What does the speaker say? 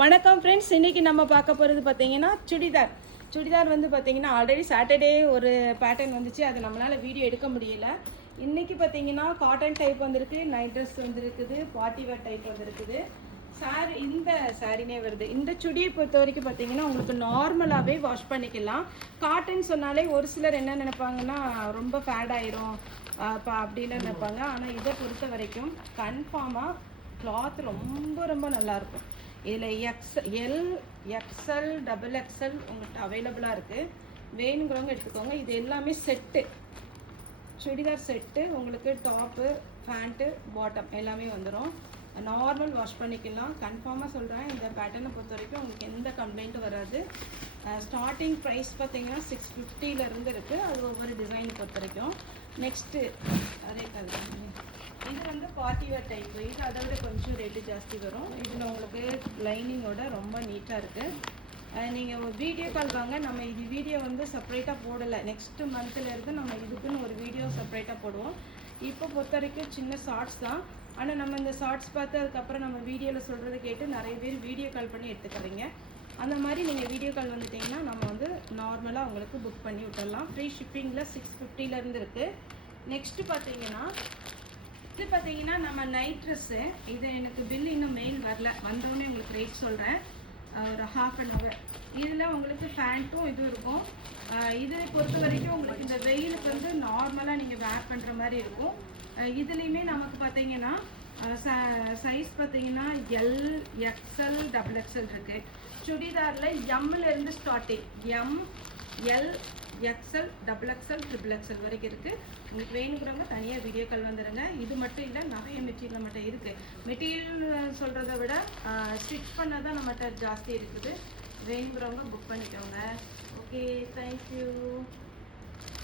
வணக்கம் ஃப்ரெண்ட்ஸ், இன்றைக்கி நம்ம பார்க்க போகிறது பார்த்தீங்கன்னா சுடிதார் வந்து பார்த்தீங்கன்னா ஆல்ரெடி சாட்டர்டே ஒரு பேட்டர்ன் வந்துச்சு. அது நம்மளால் வீடியோ எடுக்க முடியல. இன்றைக்கி பார்த்தீங்கன்னா காட்டன் டைப் வந்திருக்கு, நைட் ட்ரெஸ் வந்துருக்குது, பார்ட்டி வேர் டைப் வந்திருக்குது. இந்த சாரினே வருது. இந்த சுடியை பொறுத்த வரைக்கும் பார்த்தீங்கன்னா உங்களுக்கு நார்மலாகவே வாஷ் பண்ணிக்கலாம். காட்டன் சொன்னாலே ஒரு சிலர் என்ன நினைப்பாங்கன்னா ரொம்ப ஃபேட் ஆயிரும் அப்படின்னு நினைப்பாங்க. ஆனால் இதை பொறுத்த வரைக்கும் கன்ஃபார்மாக கிளாத் ரொம்ப ரொம்ப நல்லாயிருக்கும். இதில் எல் எக்ஸ்எல் டபுள் எக்ஸ்எல் உங்கள்கிட்ட அவைலபிளாக இருக்குது. வேணுங்கிறவங்க எடுத்துக்கோங்க. இது எல்லாமே செட்டு, சுடிதார் செட்டு. உங்களுக்கு டாப்பு, பேண்ட்டு, பாட்டம் எல்லாமே வந்துடும். நார்மல் வாஷ் பண்ணிக்கலாம். கன்ஃபார்மாக சொல்கிறேன், இந்த பேட்டர்னை பொறுத்த வரைக்கும் உங்களுக்கு எந்த கம்ப்ளைண்ட்டும் வராது. ஸ்டார்டிங் ப்ரைஸ் பார்த்தீங்கன்னா 650 இருக்குது. அது ஒவ்வொரு டிசைன் பொறுத்த வரைக்கும். நெக்ஸ்ட்டு அதே கலர், இது வந்து பார்ட்டி வேர் டைப்பு. இது அதை விட கொஞ்சம் ரேட்டு ஜாஸ்தி வரும். இதில் உங்களுக்கு லைனிங்கோட ரொம்ப நீட்டாக இருக்குது. நீங்கள் வீடியோ கால் வாங்க. நம்ம இது வீடியோ வந்து செப்பரேட்டாக போடலை. நெக்ஸ்ட்டு மந்த்லேருந்து நம்ம இதுக்குன்னு ஒரு வீடியோ செப்பரேட்டாக போடுவோம். இப்போ பொறுத்த வரைக்கும் சின்ன ஷார்ட்ஸ் தான். ஆனால் நம்ம இந்த ஷார்ட்ஸ் பார்த்து அதுக்கப்புறம் நம்ம வீடியோவில் சொல்கிறத கேட்டு நிறைய பேர் வீடியோ கால் பண்ணி எடுத்துக்கிறீங்க. அந்த மாதிரி நீங்கள் வீடியோ கால் வந்துட்டிங்கன்னா நம்ம வந்து நார்மலாக உங்களுக்கு புக் பண்ணி விட்டுடலாம். ஃப்ரீ ஷிப்பிங்கில் 650 இருக்குது. நெக்ஸ்ட்டு பார்த்தீங்கன்னா இது பார்த்தீங்கன்னா நம்ம நைட் ட்ரெஸ்ஸு. இது எனக்கு பில் இன்னும் மெயில் வரல. வந்தோடனே உங்களுக்கு ரேட் சொல்கிறேன். ஒரு ½ இதில் உங்களுக்கு பேண்ட்டும் இது இருக்கும். இதை பொறுத்த வரைக்கும் உங்களுக்கு இந்த வெயிலுக்கு வந்து நார்மலாக நீங்கள் வேர் பண்ணுற மாதிரி இருக்கும். இதுலேயுமே நமக்கு பார்த்தீங்கன்னா சைஸ் பார்த்தீங்கன்னா எல் எக்ஸ்எல் டபுள் எக்ஸ்எல் இருக்குது. சுடிதாரில் எம்மிலேருந்து starting M L XL double XL triple XL வரைக்கும் இருக்குது. உங்களுக்கு வேணுங்கிறவங்க தனியாக வீடியோ கால் வந்துடுங்க. இது மட்டும் இல்லை, நிறைய மெட்டீரியல் நம்மகிட்ட இருக்குது. மெட்டீரியல் சொல்கிறத விட ஸ்டிச் பண்ண தான் நம்மகிட்ட ஜாஸ்தி இருக்குது. வேணுங்கிறவங்க புக் பண்ணிக்கோங்க. Okay, thank you.